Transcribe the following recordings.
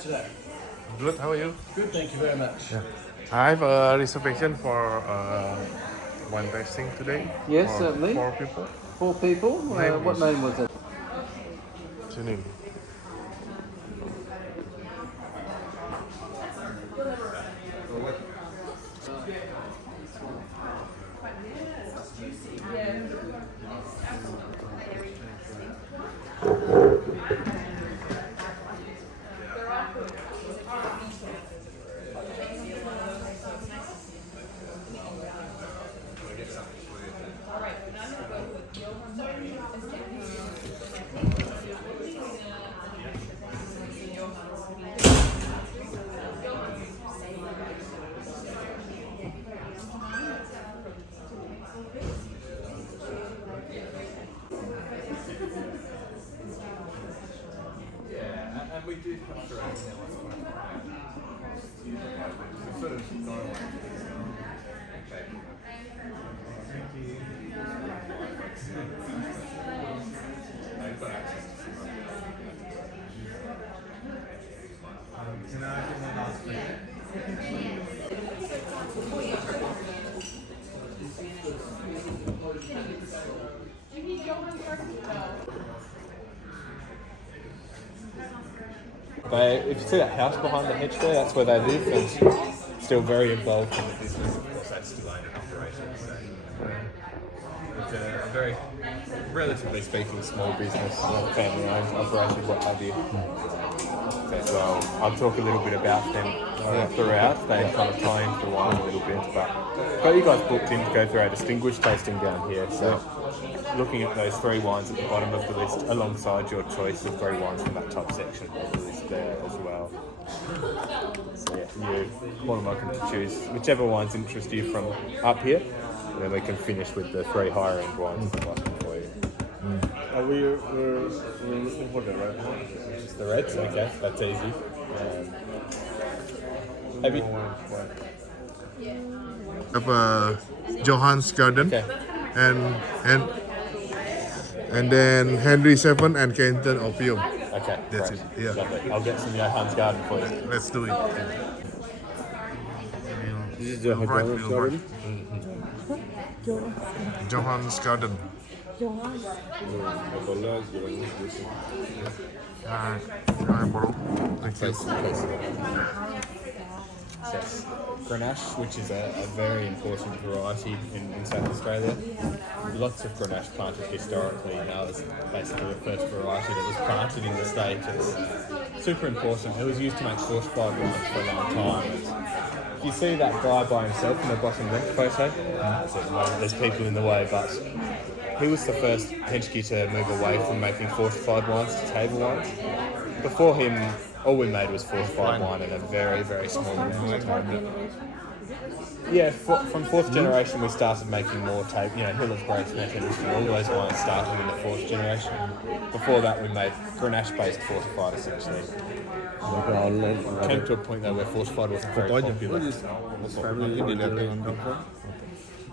today? Good, how are you? Good, thank you very much. Yeah. I have a reservation for wine tasting today. Yes, for certainly. 4 people. 4 people. What is- name was it? Janine. And we do have to sort of if you see that house behind the hedge there, that's where they live and still very involved in the business. Of course, that's still owned and operated. So it's a very, relatively speaking, small business, family owned, operated, what have you. So I'll talk a little bit about them throughout. They kind of tie into the wine a little bit, but got you guys booked in to go through our distinguished tasting down here. So looking at those 3 wines at the bottom of the list alongside your choice of 3 wines from that top section of the list there as well. So yeah, you're more than welcome to choose whichever wines interest you from up here, and then we can finish with the 3 higher end wines at the bottom for you. We're looking for the red one. Just the reds, okay, that's easy. Have you? Have Johan's Garden. Okay. And then Henry VII and Keyneton Opium. Okay, That's great. it, yeah. Lovely. I'll get some Johan's Garden for you. Let's do it. This is the Right, Johan's we'll Garden. Johan's Garden. Can I borrow? Thank you. Yes. Grenache, which is a very important variety in South Australia. Lots of Grenache planted historically. Now it's basically the first variety that was planted in the state. It's super important. It was used to make fortified wines for a long time. And if you see that guy by himself in the bottom left photo, so at the moment there's people in the way, but he was the first Henschke to move away from making fortified wines to table wines. Before him, all we made was fortified wine in a very, very small amount. Yeah, from 4th generation we started making more Hill of Grace, all those wines starting in the 4th generation. Before that we made Grenache-based fortified essentially. Came to a point though where fortified wasn't very popular.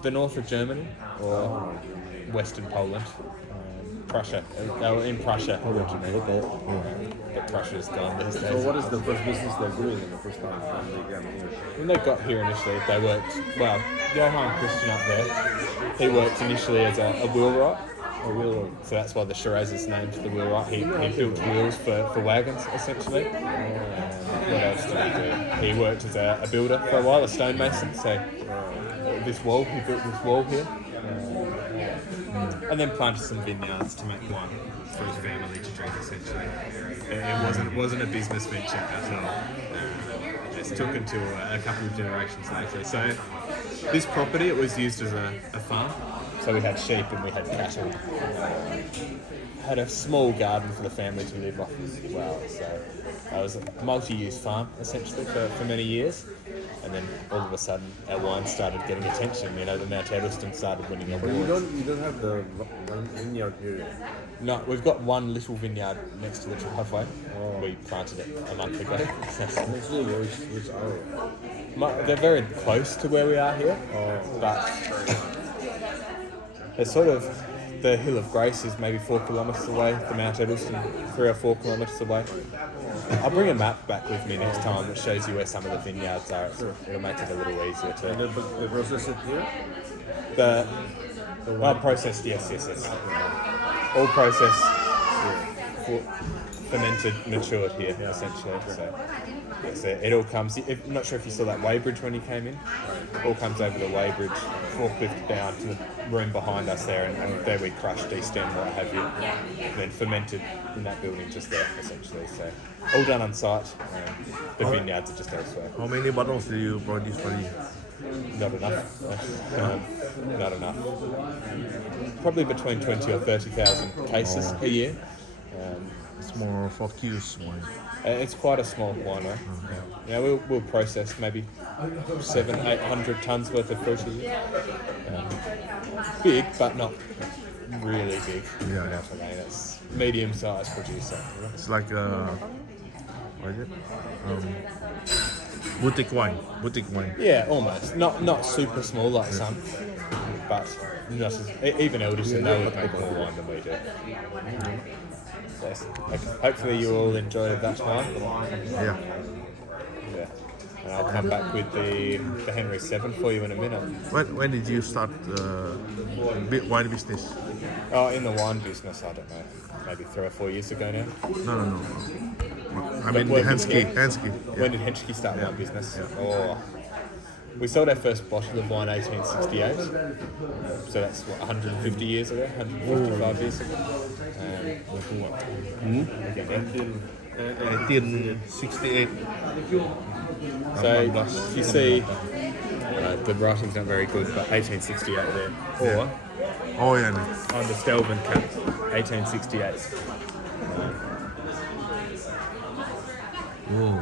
The north of Germany or western Poland. Prussia. They were in Prussia originally, but Prussia's gone these days. So what is the first business they're doing in the first time when they got here? When they got here initially, they worked, Johann Christian up there, he worked initially as a wheelwright. So that's why the Shiraz is named the wheelwright. He built wheels for wagons, essentially. What else did he do? He worked as a builder for a while, a stonemason. So he built this wall here. And then planted some vineyards to make wine for his family to drink, essentially. It wasn't a business venture at all. It took until a couple of generations later. So this property, it was used as a farm. So we had sheep and we had cattle. Had a small garden for the family to live off as well. So it was a multi-use farm, essentially, for many years. And then all of a sudden, our wine started getting attention. The Mount Edelston started winning awards. You don't have the vineyard here. No, we've got one little vineyard next to the driveway. We planted it a month ago. Actually, which area? They're very close to where we are here, but they're sort of, the Hill of Grace is maybe 4 kilometres away, the Mount Edelston 3 or 4 kilometres away. I'll bring a map back with me next time that shows you where some of the vineyards are. It'll make it a little easier And to. the process it here? Processed, yes. All processed, fermented, matured here, essentially. So, yes, it all comes. I'm not sure if you saw that weighbridge when you came in. It all comes over the weighbridge, forklift down to the room behind us there, and there we crush, destem, what have you, and then fermented in that building just there, essentially. So, all done on site. The vineyards are just elsewhere. How many bottles do you produce per year? Not enough. Not enough. Probably between 20 or 30,000 cases a year. It's more focused wine. It's quite a small winery. We'll process maybe 700-800 tons worth of fruit a year. Big, but not really big. Yeah. I mean, it's medium-sized producer. It's like what is it? Boutique wine. Yeah, almost. Not super small like some, but not as, even Elderson, they would make more wine than we do. Yes. Okay. Hopefully you all enjoyed that wine. Yeah. Yeah. And I'll come back with the Henry 7 for you in a minute. When did you start wine business? Oh, in the wine business, I don't know, maybe 3 or 4 years ago now. No. I mean, Working Henschke. here? Yeah. When did Henschke start wine business? Yeah. Oh, we sold our first bottle of wine 1868. So that's what, 150 years ago, 155 years ago. Again, 1868. so if you see, the writing's not very good, but 1868 there. Or Oh yeah. on the Stelvin cap, 1868. Oh.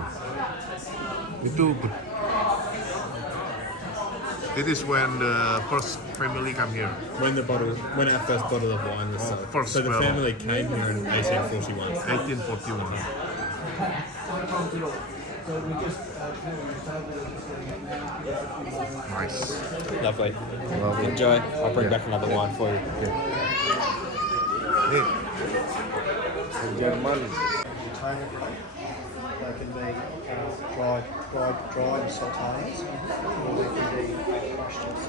Itu good. It is when the first family come here. When our first bottle of wine was sold. first So the bottle. family came here in 1841. 1841. Nice. Lovely. Enjoy. I'll bring back another wine for you. Hey. German. They can be dried as sultanas, or they can be crushed as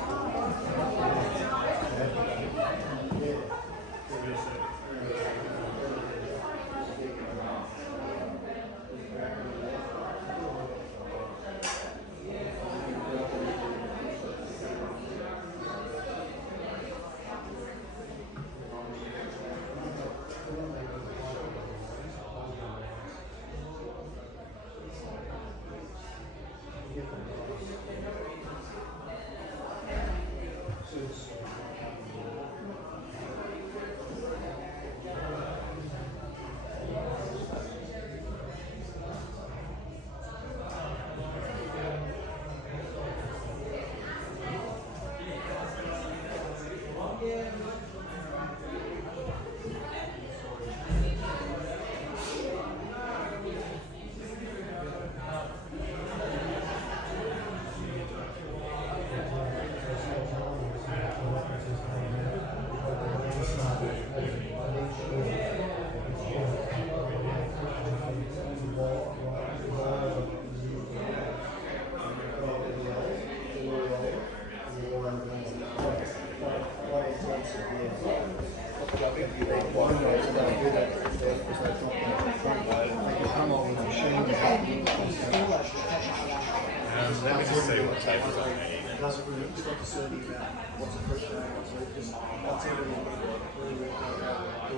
Let me just see what tables I need. doesn't really stop discerning about what's a fresh bag, what's a just what's in it, and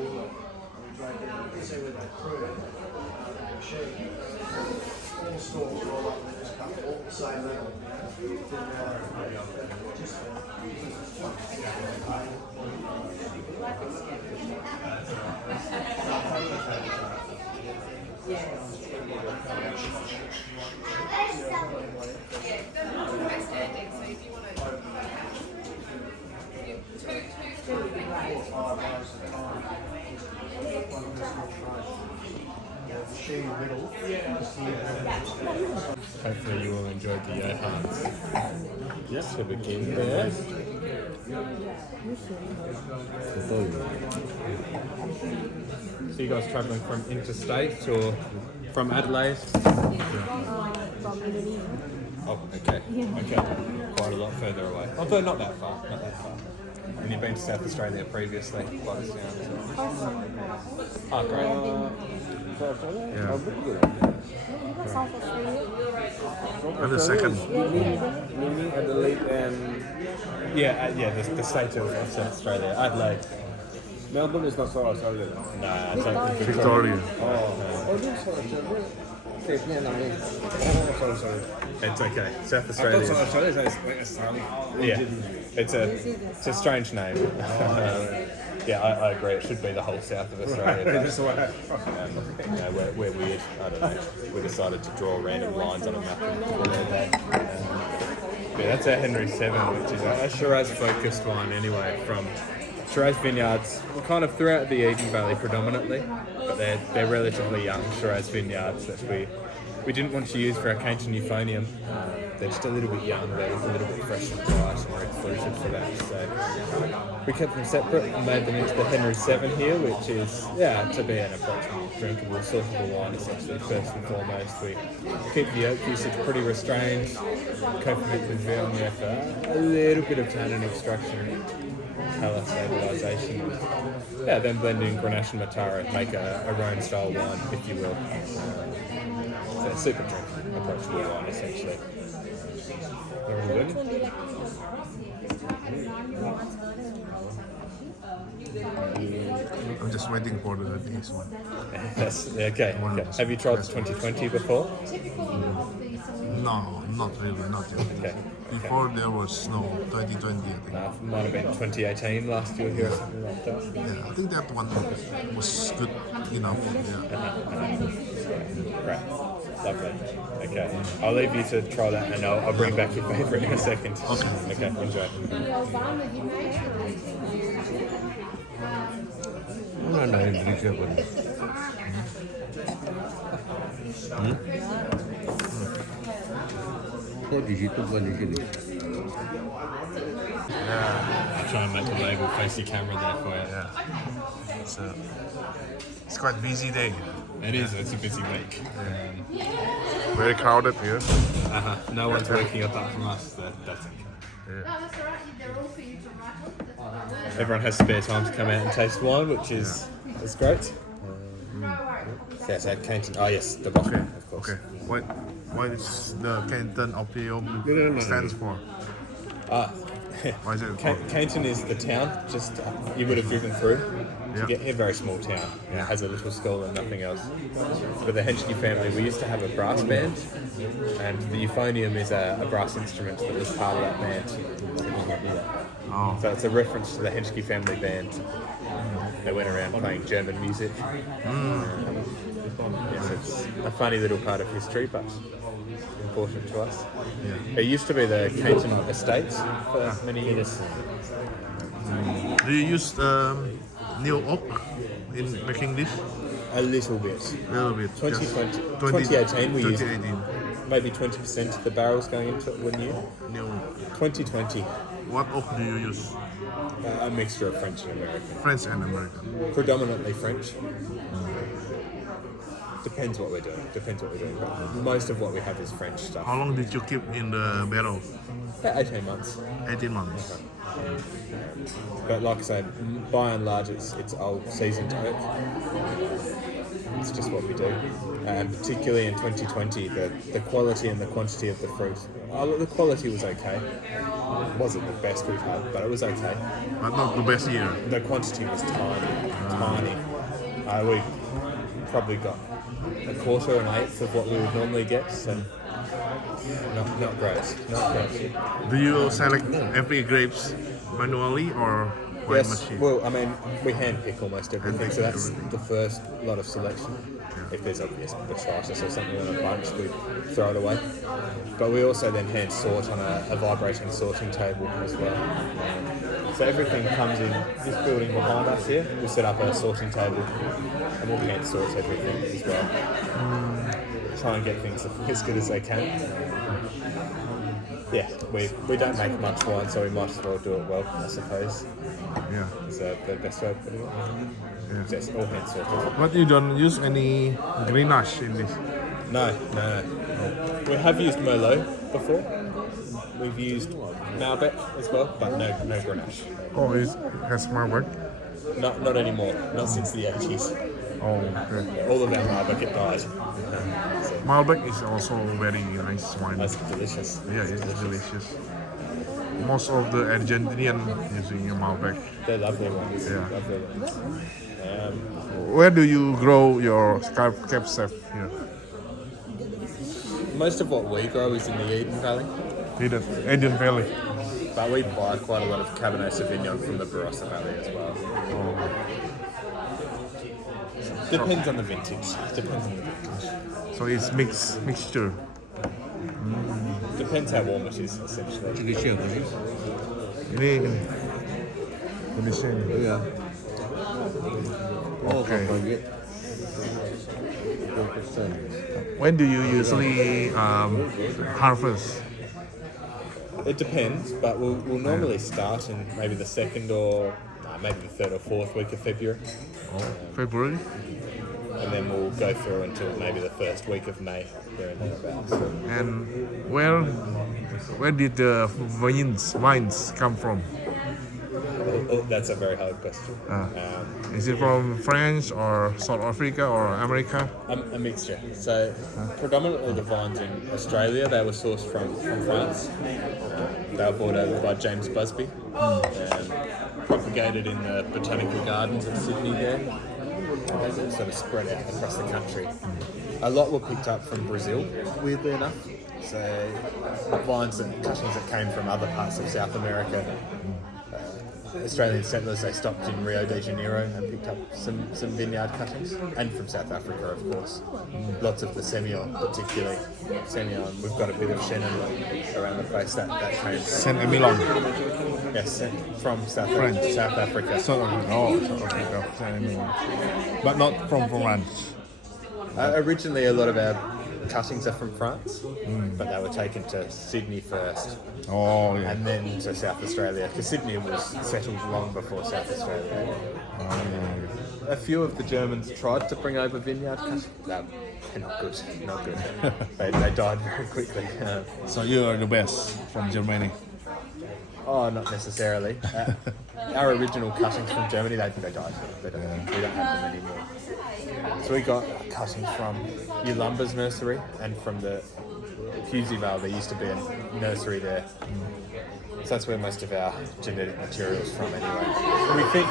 we try to see where they crew the machine. All the stores are all up there, just cut all the same level. Hopefully you all enjoyed the Johans. Yes, to begin there. So you guys travelling from interstate or From Adelaide? From Indonesia. Oh, okay. Okay. Quite a lot further away. Although not that far. Not that far. And you've been to South Australia previously, by the sound as well. Oh, great. Yeah. South Australia. And the second. Mimi, Adelaide, and Yeah, the state of South Australia. Adelaide. Melbourne is not South Australia. Nah, it's like Victoria. Sorry. It's okay. South I thought Australia. South Australia is like Australia. Yeah, it's a strange name. Yeah, I agree. It should be the whole south of Australia. That's why. We're weird. I don't know. We decided to draw random lines on a map. Yeah, that's our Henry VII, which is a Shiraz-focused wine anyway, from Shiraz vineyards, kind of throughout the Eden Valley predominantly, but they're relatively young Shiraz vineyards that we didn't want to use for our Keyneton euphonium. They're just a little bit young, they're a little bit fresh and dry, and we're exclusive for that. So we kept them separate and made them into the Henry VII here, which is, to be an approachable, drinkable, sortable wine essentially, first and foremost. We keep the oak usage pretty restrained, coat it with Vernier for a little bit of tannin extraction, colour stabilisation. Then blend in Grenache and Mataro, make a Rhone style wine, if you will. So super drinkable, approachable wine essentially. They're all good. I'm just waiting for this one. Yes, okay. Have you tried the 2020 before? No, not really, not yet. Okay. Before there was no 2020, I think. Might have been 2018 last year here or something like that. Yeah, I think that one was good enough. Yeah. Great. Lovely. Okay. I'll leave you to try that and I'll bring back your favourite in a second. Okay, enjoy. Mana Indonesia pun? Kok di situ bukan di sini? I'll try and make the label face your camera there for you. Yeah. It's quite a busy day. It is, it's a busy week. Very crowded here. No one's working apart from us, that's okay. Everyone has spare time to come out and taste wine, which is great. Yes, at Keyneton. Oh yes, the bottle, of course. Okay. What is the Keyneton OPO stands for? Why is it called? Keyneton is the town, just you would have driven through to get here. Very small town. It has a little school and nothing else. But the Henschke family, we used to have a brass band, and the euphonium is a brass instrument that was part of that band. So it's a reference to the Henschke family band. They went around playing German music. Yes, it's a funny little part of history, but important to us. It used to be the Keyneton Estates for many years. Do you use new oak in making this? A little bit. A little bit. 2018 we used 2018. maybe 20% of the barrels going into it were new. New. 2020, What oak do you use? a mixture of French and American. French and American. Predominantly French. Depends what we're doing. But most of what we have is French stuff. How long did you keep in the barrel? About 18 months. 18 months. But like I said, by and large, it's old seasoned oak. It's just what we do. And particularly in 2020, the quality and the quantity of the fruit. The quality was okay. It wasn't the best we've had, but it was okay. But not the best year. The quantity was tiny. We probably got a quarter, an eighth of what we would normally get, so not great. Do you select every grapes manually or by Yes, machine? well, I mean, we hand pick almost everything, so that's the first lot of selection. If there's obvious botrytis or something in a bunch, we throw it away. But we also then hand sort on a vibrating sorting table as well. So everything comes in this building behind us here. We set up a sorting table and we'll hand sort everything as well. Try and get things as good as they can. Yeah, we don't make much wine, so we might as well do it well, I suppose. Yeah. Is that the best way of putting it? Yeah. Yes, all hand sorted. But you don't use any Grenache in this. No. We have used Merlot before. We've used Malbec as well, but no Grenache. Oh, it has Malbec. Not anymore. Not since the 80s. Oh, okay. All of our Malbec had died. Malbec is also very nice wine. That's delicious. Yeah, it's delicious. Most of the Argentinian using a Malbec. They're lovely ones. Yeah. Lovely ones. Where do you grow your Cab Sav here? Most of what we grow is in the Eden Valley, Eden Valley. but we buy quite a lot of Cabernet Sauvignon from the Barossa Valley as well. Oh. Depends on the vintage. So it's mixture. Depends how warm it is, essentially. Ini siapa sih? Ini Indonesia ini. Iya. Oh, Okay. bagian. When do you usually harvest? It depends, but we'll normally start in maybe the second or maybe the third or fourth week of February, February? and then we'll go through until maybe the first week of May, there and thereabouts. And where did the wines come from? Oh, that's a very hard question. Is it from France or South Africa or America? A mixture. So predominantly the vines in Australia, they were sourced from France. They were brought over by James Busby and propagated in the botanical gardens of Sydney there. And they sort of spread out across the country. A lot were picked up from Brazil, weirdly enough. So vines and cuttings that came from other parts of South America. Australian settlers, they stopped in Rio de Janeiro and picked up some vineyard cuttings, and from South Africa, of course. Lots of the Semillon, particularly Semillon. We've got a bit of Chenin around the place that came Saint-Emilion. yes, from South Africa. South Africa. Saint-Emilion. But not from France. Originally, a lot of our cuttings are from France, but they were taken to Sydney first. Oh, yeah. And then to South Australia, because Sydney was settled long before South Australia. A few of the Germans tried to bring over vineyard cuttings. They're not good. They died very quickly. So you are the best from Germany. Oh, not necessarily. Our original cuttings from Germany, they died. We don't have them anymore. So we got cuttings from Yulumba's nursery and from the Pusey Vale. There used to be a nursery there. So that's where most of our genetic material is from anyway. We think,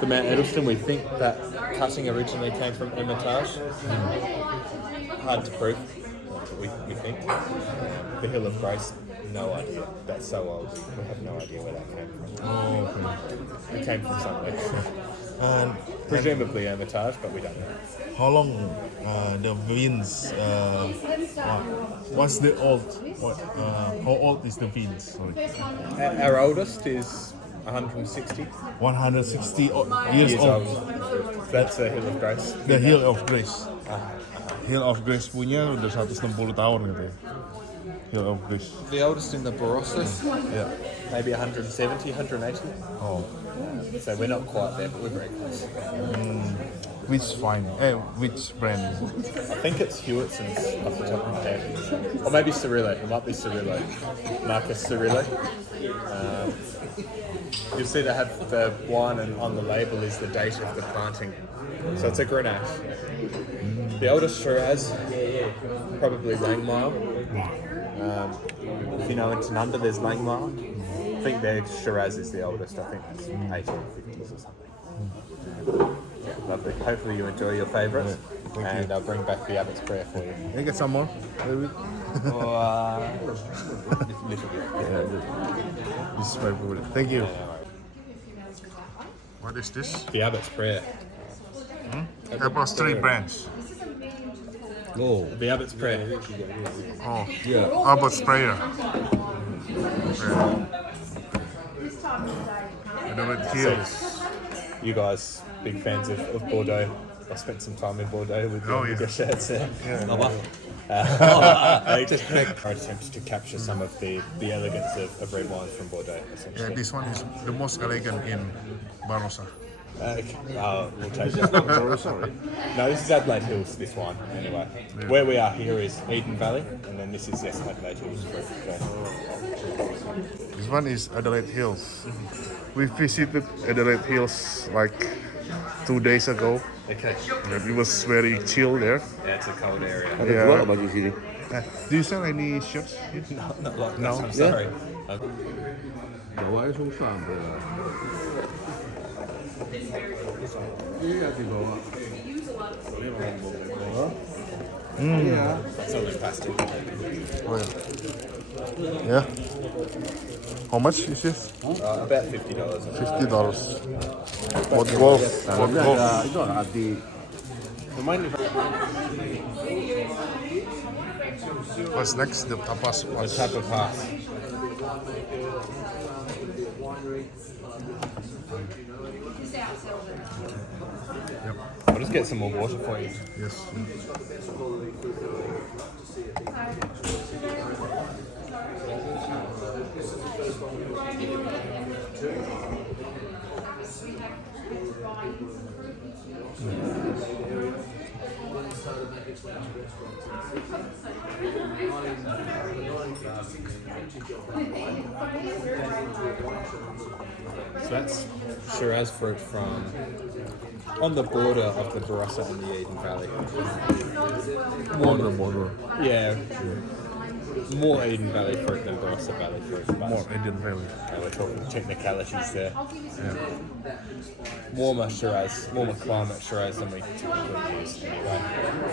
the Mount Edelstone, we think that cutting originally came from Hermitage. Hard to prove, we think. The Hill of Grace, no idea. That's so old. We have no idea where that came from. It came from somewhere. Presumably Hermitage, but we don't know. How long the vines? What's the old? How old is the vines? Sorry. Our oldest is 160 160 years old. That's the Hill of Grace. The Hill of Grace. Hill of Grace punya udah 160 tahun gitu ya. Hill of Grace. The oldest in the Barossa, Yeah. maybe 170, 180. Oh. So we're not quite there, but we're very close. Which wine? Which brand? I think it's Hewittson's off the top of my head. Or maybe Cirillo. It might be Cirillo. Marcus Cirillo. You'll see they have the wine, and on the label is the date of the planting. So it's a Grenache. The oldest Shiraz, probably Langmile. If you know in Tanunda, there's Langmile. I think their Shiraz is the oldest. I think it's 1850s or something. Yeah, lovely. Hopefully you enjoy your favourites. And I'll bring back the Abbot's Prayer for you. Can I get some more? Little bit. This is my favorite. Thank you. What is this? The Abbot's Prayer. Apple's 3 brands. Oh, The Abbot's Prayer. Oh, yeah. Albert Sprayer. You guys, big fans of Bordeaux. I spent some time in Bordeaux with Oh, your yeah. shirts there. Yeah. They attempt to capture some of the elegance of red wines from Bordeaux, Yeah, essentially. this one is the most elegant in Barossa. We'll take this. No, this is Adelaide Hills, this one, anyway. Where we are here is Eden Valley, and then this is, yes, Adelaide Hills. This one is Adelaide Hills. We visited Adelaide Hills like 2 days ago. Okay. And it was very chill there. Yeah, it's a cold area. Yeah. baju sini. Do you sell any shirts here? Not like No. this, I'm sorry. Bawahnya susah bro. Iya di bawah. Iya. It's all in plastic. Oh, yeah. Yeah. How much is this? About $50. $50. What golf? What Dalamnya golf? ada itu hati. Lumayan nih. What's next? The tapas. The type of pass. Yep. I'll just get some more water for you. Yes. So that's Shiraz fruit from on the border of the Barossa and the Eden Valley. Border. Yeah. More Eden Valley fruit than Barossa Valley fruit. But More Eden Valley. we're talking technicalities there. Yeah. Warmer climate Shiraz than we typically use anyway.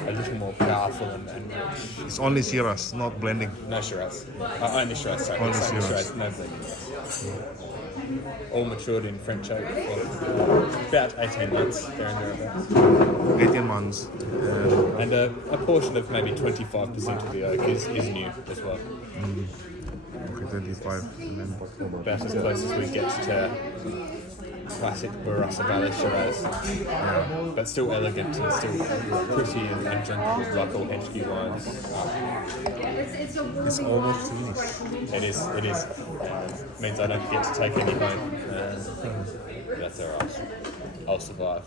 A little more powerful and rich. It's only Shiraz, not blending. No Shiraz. Only Shiraz, sorry. Only Yes, Shiraz. No blending. All matured in French oak for about 18 months, there and thereabouts. 18 months. And a portion of maybe 25% of the oak is new as well. Okay, 25. And then About as close as we get to classic Barossa Valley Shiraz. yeah. But still elegant and still pretty and drinkable like all Henschke wines. It's almost finished. It is. Means I don't get to take any home. That's alright. I'll survive.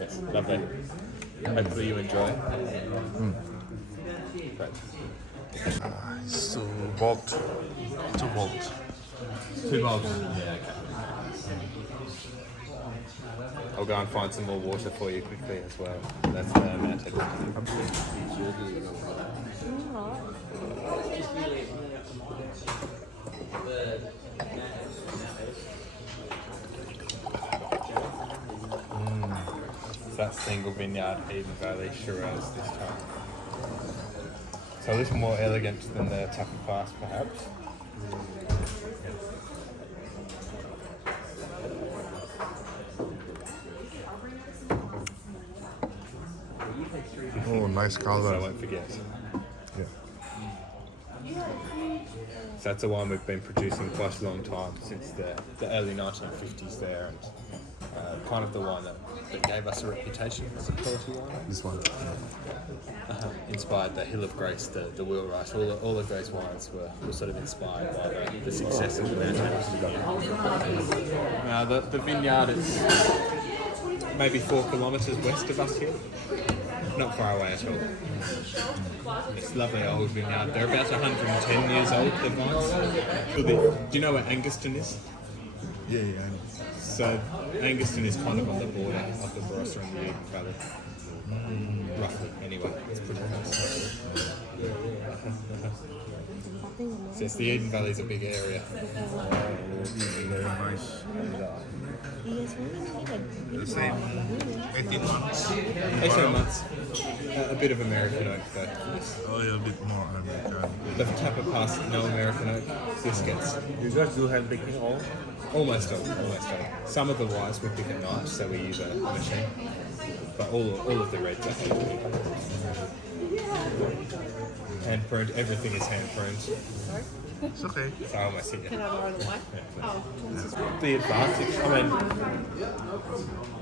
Yes, lovely. Hopefully you enjoy. Great. So bold. Too bold. Too bold. Yeah, okay. I'll go and find some more water for you quickly as well. That's the mountain. So that's single vineyard Eden Valley Shiraz this time. So a little more elegant than the Tapa Pass perhaps. Oh, nice So I color. won't forget. Yeah. So that's a wine we've been producing quite a long time, since the early 1950s there, and kind of the wine that gave us a reputation as a quality wine. This one. Inspired the Hill of Grace, the wheelwright. All of those wines were sort of inspired by the success of the Mountains vineyard. Now the vineyard is maybe 4 kilometres west of us here. Not far away at all. It's lovely old vineyard. They're about 110 years old, the vines. Do you know where Anguston is? Yeah. So Anguston is kind of on the border of the Barossa and the Eden Valley. Roughly, anyway. It's pretty close. So yes, the Eden Valley is a big area. Very nice. The same. 18 months. 18 months. A bit of American oak though. Oh, yeah, a bit more American. The Tapa Pass, no American oak. This gets You guys do hand picking all? almost all. Some of the whites we pick at night, so we use a machine. But all of the reds are hand pruned. Everything is hand pruned. It's okay. So I almost hit you. Can I borrow the wine? Oh, The advantage, I mean,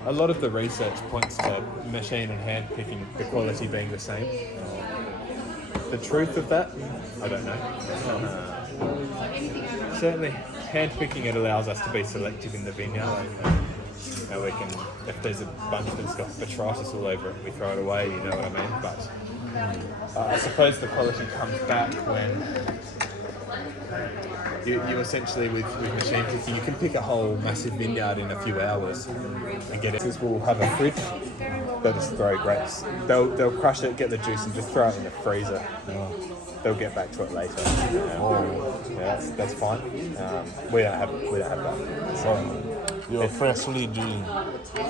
a lot of the research points to machine and hand picking, the quality being the same. The truth of that, I don't know. Certainly, hand picking, it allows us to be selective in the vineyard. We can, if there's a bunch that's got botrytis all over it, we throw it away. You know what I mean? But I suppose the quality comes back when you essentially with machine picking, you can pick a whole massive vineyard in a few hours and get it. We'll have a fridge. They'll just throw grapes. They'll crush it, get the juice, and just throw it in the freezer. They'll get back to it later. Yeah, that's fine. We don't have that. So you're freshly doing.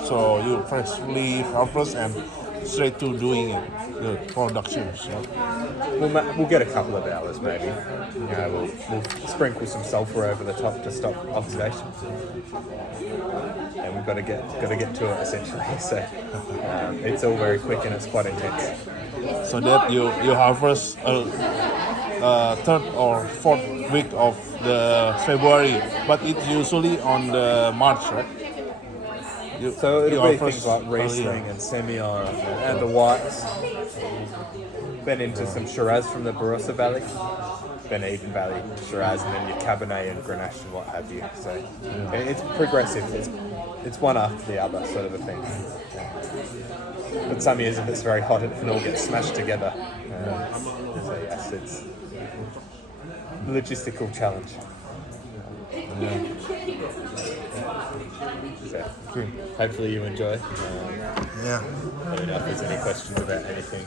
So you freshly harvest and straight to doing it, the production. So. We'll get a couple of hours maybe. We'll sprinkle some sulphur over the top to stop oxidation. And we've got to get to it essentially. So it's all very quick and it's quite intense. So that you harvest third or fourth week of the February, but it's usually on the March, right? So it'll be harvest things like Riesling and Semillon and the whites. Then into some Shiraz from the Barossa Valley, then Eden Valley Shiraz, and then your Cabernet and Grenache and what have you. So it's progressive. It's one after the other sort of a thing. But some years if it's very hot, it can all get smashed together. So yes, it's a logistical challenge. So, hopefully you enjoy. Yeah. I don't know if there's any questions about anything.